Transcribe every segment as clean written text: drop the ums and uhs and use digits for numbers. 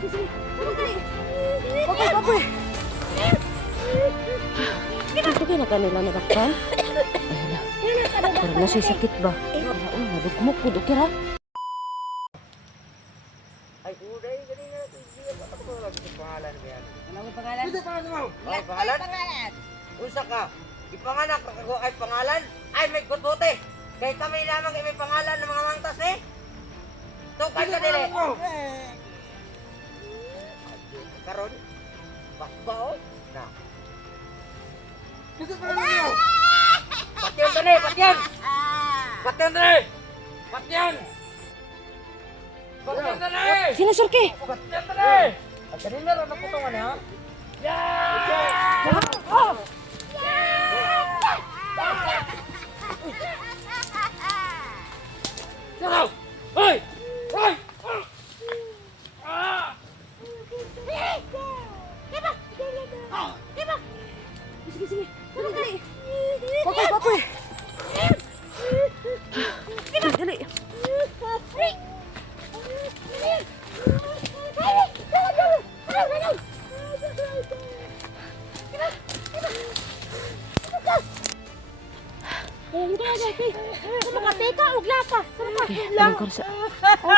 Sige, sige. Tulog dali. Papoy. Okay na kanila nadakpan? Pero nasisakit ba? Nadugmok po. Okay ra? Ay, uday, ganyan nga. Ano ba lang yung pangalan mo yan? Ano ang pangalan? Ito pangalan mo? Ay, Pangalan? pangalan. Usa ka. Ipanganak ako ay pangalan. Ay, may kutote. Kaya kami lamang may pangalan ng mga mangtas eh. Tukay ka dili. Karon, bakbao na. Ito pangalan mo? Patyan tani, patyan! Patyan tani! Patyan! Patyan tani! Sino surki? Patyan tani! At kanina rin naputungan ha? Salaw! Hoy! Hoy! Sige, sige. Tulog dali. Papoy. Dali.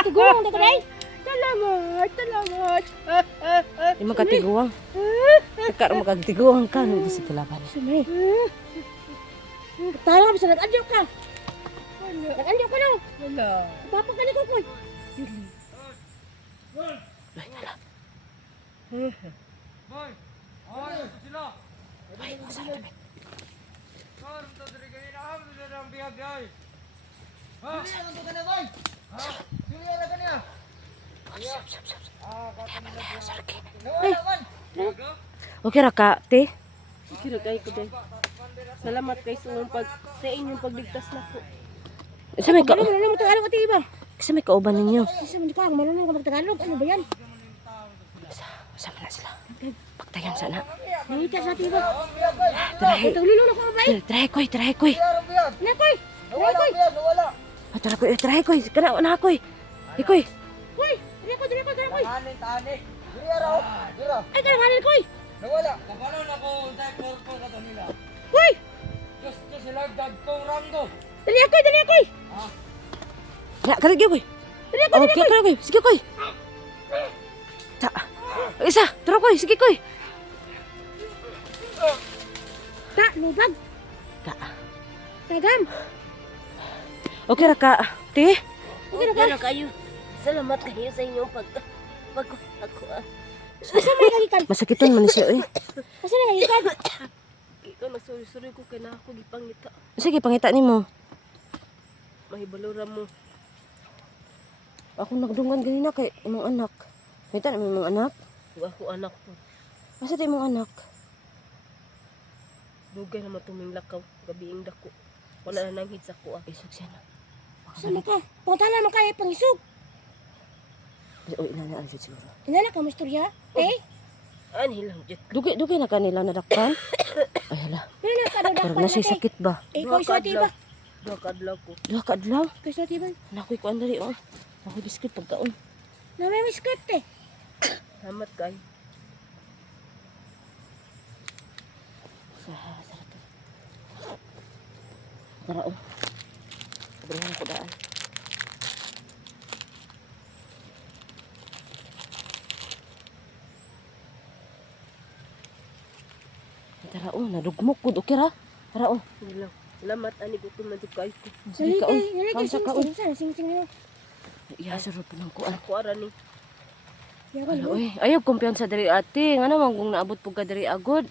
Tiguang ka day? Salamat. Di magkatiguang. Nagkaroon magkatiguang ka. Hindi sa talaban. Sumay. Tara ka, bisa nag-andyaw ka. Nag-andyaw ka lang. Wala. Papa ka ni Kukoy. Ay, hala. Boy! Ay, sila! Ay, masarap namin. Saan ito diri kanina? Ang dili ang biyag-biyag. Ha? Sino ang ito ka na, boy? Ha? Sino na kanya? Sap. Sarki. Nawala man. Okay ra ka, te? Sige ra kay ko day. Salamat kay sa inyong pagligtas na ko. Isa may ka... Ano mo Tagalog ati iba? Kasi may kauban ninyo. Isa mo di pa marunong ka mag-Tagalog. Ano ba yan? Sama na sila. Pagtayan sana. Nangita sa ati iba. Tirahe. Ito lilo na ko ba? Tirahe koy. Na koy. Nawala! Tirahe koy. Kana na koy. Koy. Koy, diri ko. Tahanin! Diri araw! Dira! Ay kanang koy. Nawala! Kapanon ako unsay purpose ka to nila. Koy, Gusto sila dagkong ranggo. dali koy. Ya, kana gyud koy. Okay, kana koy. Sige koy. Ta. Isa, tara koy. Sige koy. Ta, lubag. Ta. Tagam. Okay ra ka, te? Okay na kayo. Salamat kayo sa inyong ako. Asa may kagikan? Masakiton man siya eh. Asa na kagikan? Ikaw nagsuri-suri ko kay na ako gipangita. Sige, pangita nimo. Mahibalura mo. Ako nagdungan ganina kay imong anak. Kita na imong anak. Ako anak ko. Asa di imong anak? Dugay naman tuming lakaw. Gabiing dako. Wala na nang hit sa kuha. Isog siya na. Sama ka. Punta naman kayo pangisog. O, inana ang siguro. Inala ka, Masturya? Eh? Ani lang, Jet. Dugay na kanila nadakpan. Ay, hala. Inala ka daw Pero dakpan nasisakit ba? Ikaw isa tiba. Duha ka adlaw ko. Duha ka adlaw. Ikaw isa tiba. Nakoy ko andali oh. Nakoy biskit pagkaon. Na may miskot eh. Salamat kay. Sarap to. Tara oh. Sabihin ko daan. Tara oh, nadugmok ko. Okay ra? Tara oh. Hindi lang. Salamat, ani ko tumadukay ko. Sige ka oh. Kamsa ka oh. Sing-sing nyo. Iya, sarap po ng kuan. Ako ara ni. Ano eh. Ayaw kumpiyansa diri ate. Nga naman kung naabot po ka diri agod.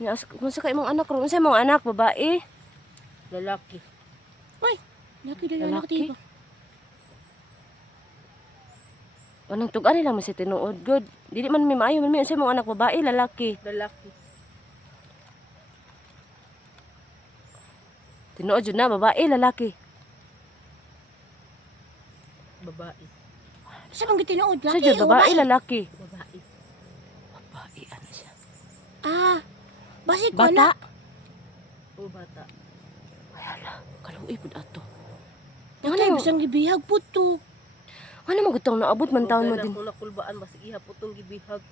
Kung sa ka imong anak ron. Sa imong anak, babae. Lalaki. Ay, laki daw yung anak Lalaki? tiba. Anong tug-ari lang man si tinuod. Good. Dili man may maayo. Man may sa imong anak, babae, lalaki. Lalaki. Tinuod yun na, babae, lalaki. Babae. Sa bang gitinood? Sa Laki dyan, o babae, lalaki. Babae. Babae, ano siya? Ah, basit ko na. Bata? O bata. Ay, hala. Kaluoy po ato. Natay, basang gibihag po to. Ano magutong naabot man taon mo Wala din. ko nakulbaan basi ihapotong gibihag.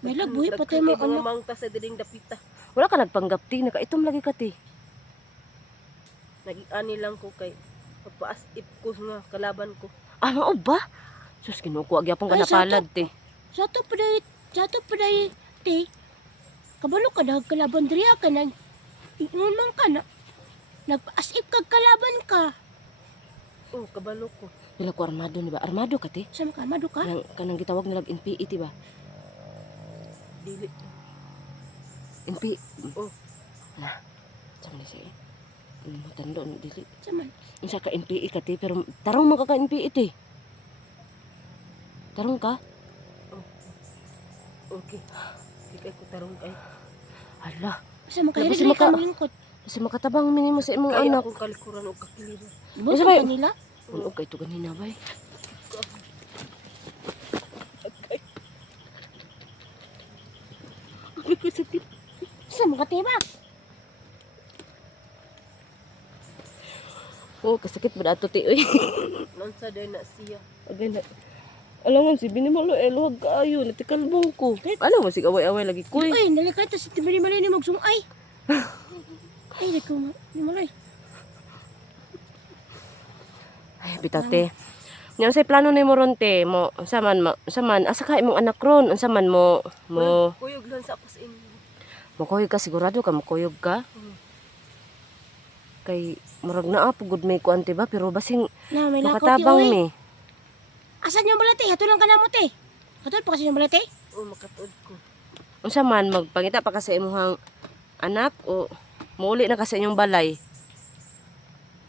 May lagbuhi patay mo mga anak. mangta sa diring dapita. Wala ka nagpanggapti, nakaitom lagi ka ti. Nag-ani lang ko kay papaas ip ko nga kalaban ko. Ah, mao ba? Sus, kinukuha gyapon ka Ay, napalad ti. Sa to paday, te. Kabalo ka dag kalaban diriya ka nag ingon man ka na. Nagpa-asip kag kalaban ka. Oh, kabalo ko. Wala ko armado ni ba? Armado ka ti? Sa makamado ka? Kanang gitawag nilag NPE ti ba? Dili. NPE. Oh, Sama ni siya. Matando no dili. Sa man. Unsa ka NPE ka ti pero tarong man ka ka NPE ti. Tarong ka? okay. Ikay ko tarong kay. Hala, Sa makahiri Basta ka maka- malingkot. kasi makatabang minimo sa imong Kaya anak. akong kalikuran o kakiliban. Buto ba- ka nila. Ulo kay to ganina bay. Sa makatiba. Oh, kasakit ba dato ti oy. Nansa day na siya. Agay na. Alangan si binimalo luwag kaayo natikalbong ko. Ano mo sig away-away lagi kuy. Uy, nalikay ta si tibali malay ni magsungay. Ay, di ko ni malay. Ay, bitate. Nya say plano ni mo ron te mo unsa man asa ka imong anak ron unsa man mo Kuyog lang sa ako sa inyo. mukuyog ka sigurado ka mukuyog ka. Kay murag naa pugod may kuan ti ba pero basing Na, may lakot makatabang ti, uy. mi. Asan yung balate? Hato lang ka na mo, te. Hato pa kasi yung balate? Oh, makatuod ko. Unsa man magpangita pa ka sa imong anak o muuli na ka sa inyong balay.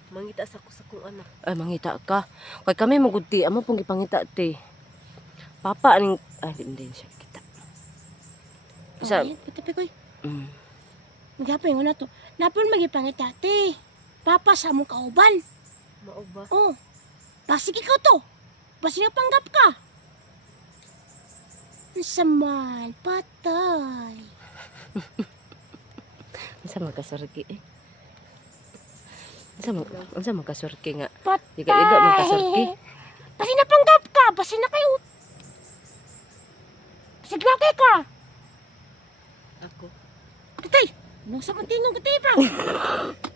Mangita sa ko sa kong anak. Ay mangita ka. Kay kami magudti amo pong gipangita ti. Papa aning ay hindi siya kita. Sa Ay, patapi ko. mm, Magyapon yung na to. Napon magipangit ate. Papa sa mong kauban. Mao ba? Oh. Basig ikaw to. Basig panggap ka. Saman, patay. unsa magkasurki eh. Unsa magkasurki nga. Patay. Iga magkasurki. Basig na panggap ka. Basig na kayo. Basig laki ka. Ako. Tatay. Nasa matinong katiba.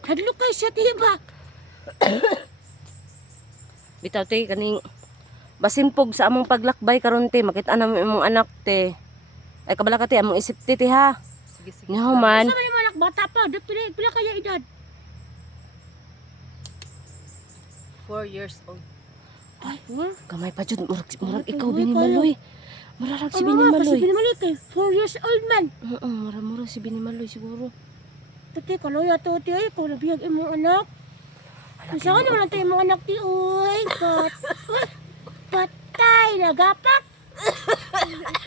Hadlo kayo sa tiba. Bitaw te kaning basimpog sa among paglakbay karon te makita na mo imong anak te. Ay kabala ka te among isip te ha. Sige, sige. Nya man. Sa mga anak bata pa. Pila kaya edad. 4 years old. Ay, Kamay pa jud murag Ay, ikaw ay, binimaloy. Murag si Ang mga kasi binimaloy. binimali kay 4 years old man. Oo, mura si binimaloy siguro. Tati, kaloya to, ti, ay, kung nabiyag imong anak. Ang saan naman tayo mga anak, ti, uy, patay, nagapak.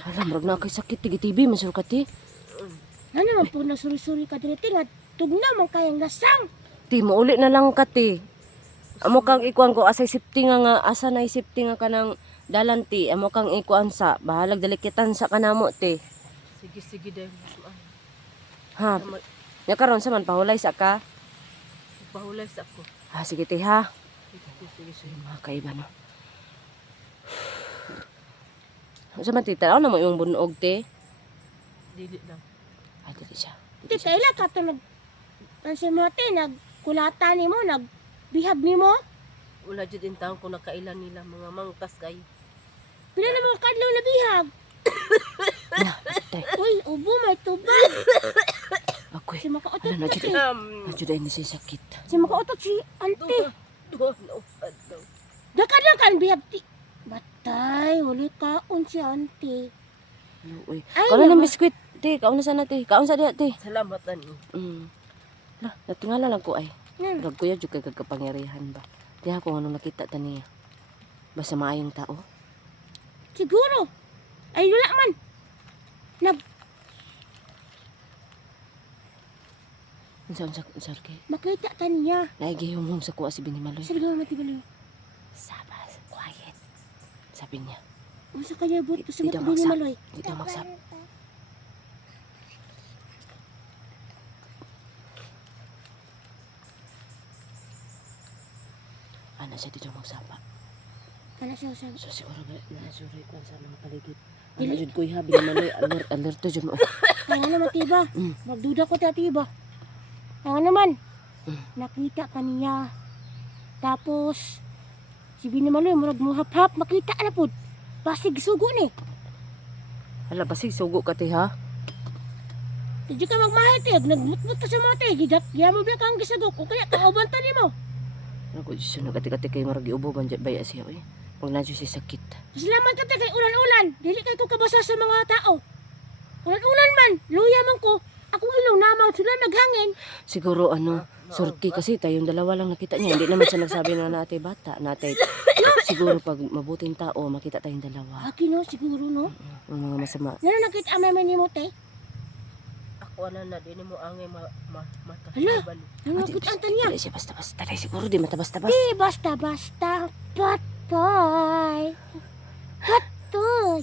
Hala, murag na kay sakit tigitibi masur ka ti. Ano naman po na suri-suri ka dito, nga, tugna man kayang lasang. Ti mauli na lang ka ti. Amo kang ikuan ko asay safety nga asa na safety nga kanang dalan ti. Amo kang ikuan sa bahalag dalikitan sa kanamo ti. Sige, sige day. Mas Ha, nya karon sa man pahulay sa ka. Pahulay sa ako. Ha, sige ti ha. Sige, sige, sige. Mga kaiba no. Sa man ti tanaw na mo imong bunog ti. Dili lang. Ay dili siya. Ti, kailan ka to tansi mo, ti, nagkulata ni mo, nagbihag ni mo. Wala jud in taon ko nakailan nila mga mangtas kay. Pila na mga kadlaw na bihag. Na, tay. Uy, ubo, may tubag. Akoy. Si makautot Ala na, na jud. ti. Na jud ay ni siya sakit. Si makautot si ante. Duha na upad daw. Dakad lang kan bihag, ti. Batay, huli kaon si ante. Uy. Ay, Kaon na naman. biskwit ti. Kaon na sana ti. Kaon sa diha ti. Salamat ani. Lah, natingala lang ko ay. Hmm. Rag kuya jud kay kagkapangyarihan ba. Diha ko ano nakita ta niya. Basta maayong tao. Siguro. Ay, wala man. Unsa kay. Makita ta niya. Naigihumhum sa kuha si Binimaloy. Sabi ko matibalo. Sabas, quiet. Sabi niya, Masa kanya buot pa sa Di daw matibalo ni magsa- Maloy. di daw magsap. Ano siya di daw magsapa. Ano siya sa... So siguro ba nasuray ko sa mga paligid. Ano jud ko iha binimaloy alert jud mo. Kaya naman, tiba. Mm. Magduda ko ta, tiba. Kaya naman, Mm. nakita ka niya. Tapos, si Binimaloy, murag muhap-hap, makita na po. Basig sugo ni. Hala basig sugo ka ti ha. Hindi ka magmahit eh. Nagmutmut ka sa mga te. Giya mo ba kang gisagok. O kaya kauban ta ni mo. Ako jud siya nagati-kati kay marag iubo man jud baya siya oy. Pag nandiyo si sakit. Salamat ka te kay ulan-ulan. Dili kay ko kabasa sa mga tao. Ulan-ulan man. Luya man ko. Akong ilong namaw sila naghangin. Siguro ano, surki kasi tayong dalawa lang nakita niya. Hindi naman siya nagsabi na natay bata, natay. Siguro pag mabuting tao, makita tayong dalawa. Aki no, siguro no. Ang mga masama. Ano nakita amay ni mo te? Ako na din mo angay Hala. makakabal. Ano nakita ang tanya? Dili siya basta-basta. Dahil siguro di matabas-tabas. Di basta-basta. Patay. Patay.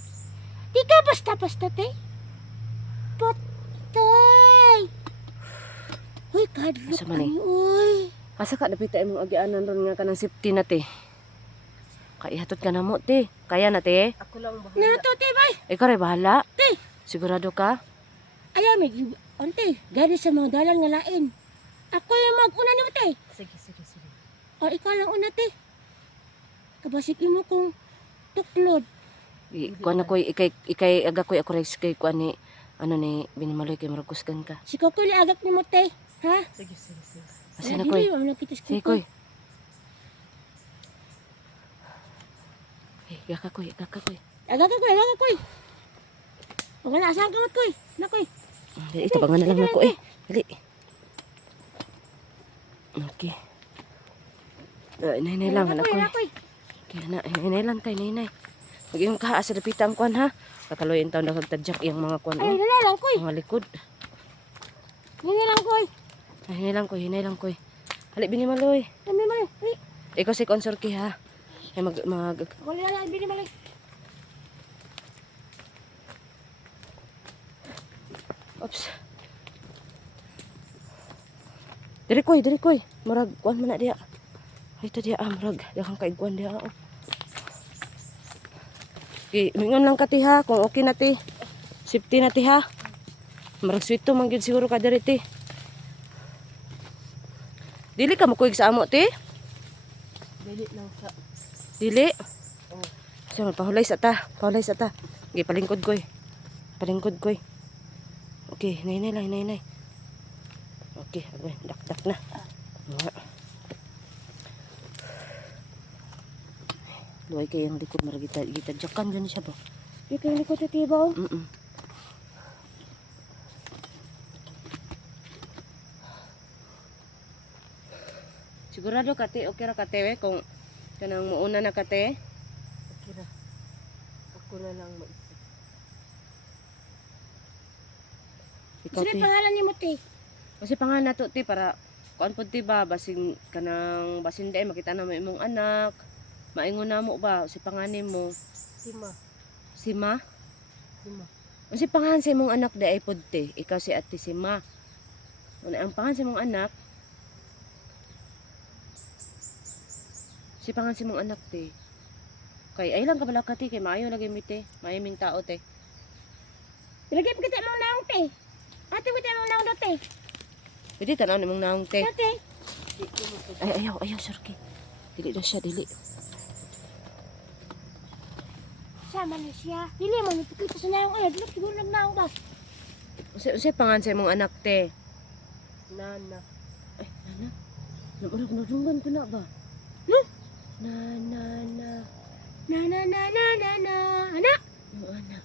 Di ka basta-basta te. Patay. Uy, kadlok Asa man eh? kayo, uy. Asa ka napita imong agianan ron nga kanang safety na te. Kaihatot ka na mo te. Kaya na te. Ako lang bahala. Ano to, te, bay? Ikaw rin bahala. Te. Sigurado ka? Ayaw, may ante, gani sa mga dalan nga lain. Ako yung mag-una ni mo, te. Sige. O, ikaw lang una, te. Kabasik mo kung tuklod. Kuan ako ikay aga ko ako res kay kuan ni ano ni Binimaloy kay marakusgan ka. Si Kokoy agak ni mo, te. Ha? Sige. Asa na koy? Wala kita si Sige Kokoy. koy. Eh, gaka koy. Agak ka, koy. O, wala, asahan ka mo, koy. Na, koy. Dali, tabangan na lang ako eh. Dali. Okay. Inay lang, anak ko. Na, koy. Okay, inay lang tayo, inay. Maging ka, asa dapita ang kwan ha. Kakaloyin taon na kagtadyak yung mga kwan. Ay, Oh. dala lang, koy. Mga likod. Hindi lang, koy. Ay, hinay lang koy. Hali, Binimaloy. Kami mo, ay. Ikaw si Consorki ha. Ay, Wala lang, bini malay. Oops. Diri koy. Marag, kuan man na diya. Ay, ito diya, marag. Dakang kaiguan diya, oh. Okay, mingon lang ka ti ha, kung okay na ti. Safety na ti ha. Marag sweet to, manggid siguro ka diri ti. Dili ka makuig sa amo ti? Dili lang sa Dili? So, pahulay sa ta. Okay, palingkod koy. Okay, hinay lang. Okay, agay, dak na. Nga. Luway kay ang likod maragita jakan dyan siya ba? Di kayo likod sa tibaw. Sigurado ka te, okay ra ka te, kung kanang muuna na ka te. kira. Ako na lang mag-isip. Ikaw Sino te. pangalan ni mo, te? Kasi pangalan na to te para kuan pud ti ba basing kanang basin day makita na mo imong anak. Maingon na mo ba si pangalan mo? Sima. Si Ma? Kasi pangalan sa imong anak day pud te. Ikaw si Ate si Ma. Una ang pangalan sa imong anak. Si pangalan sa imong anak te. Kay ay lang kabalaw ka te kay maayo lagi mi te. Maayo ming tao te. Ilagay pa kita mong naong, te. Ate, kita mong naong, te. Pwede tanaw nimong naong te. Ate. Ay ayaw surki. Dili daw siya dili. Sama na siya. Dili man, ipikita sa naong. Ay, dili siguro nagnaong ba? Unsay pangalan sa imong anak te? Nana. Ay, nana. Namurag nadunggan ko na ba? No? Na. Anak. Yung anak.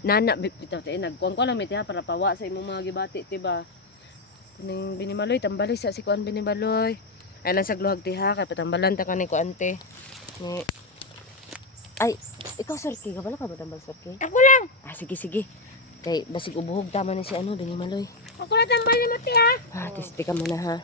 Nana, bitaw te, nagkuhan ko lang may tiha para pawa sa imong mga gibati, tiba. Kuning Binimaloy, tambali sa si kuan Binimaloy. Ay lang sa gluhag tiha, kay patambalan ta kani ko ante. Ni Ay, ikaw Sarki, kabala ka ba tambal Sarki? Ako lang. Ah, sige. Kay basig ubuhog tama ni si ano Binimaloy. Ako lang tambal ni mo, te, ha? Ah, tisti ka muna ha.